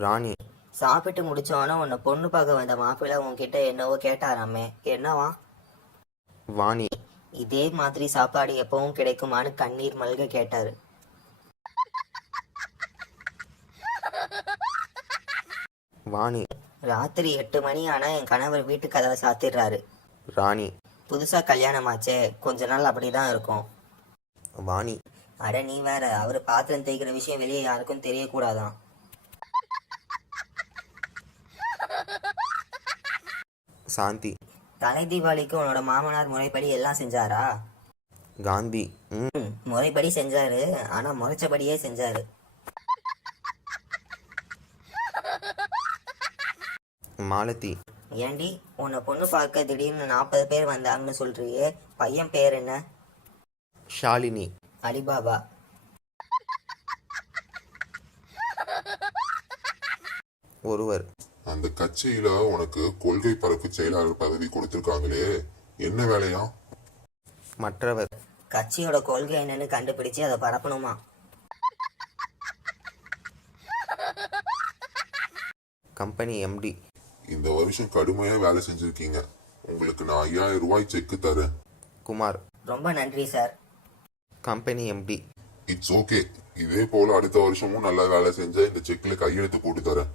ராணி. சாப்பிட்டு முடிச்சோன்னே உன்னை பொண்ணு பார்க்க வந்த மாப்பிள்ளை உன்கிட்ட என்னவோ கேட்டாராமே, என்னவா? வாணி. இதே மாதிரி சாப்பாடு எப்பவும் கிடைக்குமான்னு கண்ணீர் மல்க கேட்டாரு. வாணி. ராத்திரி 8 மணி ஆனா என் கணவர் வீட்டு கதவை சாத்திடுறாரு. ராணி. புதுசா கல்யாணமாச்சே, கொஞ்ச நாள் அப்படிதான் இருக்கும். வாணி. அட நீ வேற, அவரு பாத்திரம் தேய்க்கிற விஷயம் வெளியே யாருக்கும் தெரியக்கூடாதான். சாந்தி. தலை தீபாவளிக்கு உன்னோட மாமனார் முறைப்படி எல்லாம் செஞ்சாரா? காந்தி. முறைப்படி செஞ்சாரு, ஆனா முறைச்சபடியே செஞ்சாரு. மாலதி. ஏண்டி, உன்னை பொண்ணு பார்க்க திடீர்னு 40 பேர் வந்தாங்கன்னு சொல்றியே, பையன் பேர் என்ன? ஷாலினி. அலிபாபா. ஒருவர். அந்த கட்சியில உனக்கு கொள்கை பரப்பு செயலாளர் பதவி கொடுத்திருக்காங்களே, என்ன வேலையா? மற்றவர். கட்சியோட கொள்கை என்னன்னு கண்டுபிடிச்சு அதை பரப்பணுமா? Company MD. இந்த வருஷம் கடுமையா வேலை செஞ்சிருக்கீங்க, உங்களுக்கு நான் 5000 ரூபாய் செக் தரேன். குமார். ரொம்ப நன்றி sir. Company MD. It's okay, இதே போல அடுத்த வருஷமும் நல்லா வேலை செஞ்சா இந்த செக்ல கையெழுத்து போட்டு தரேன்.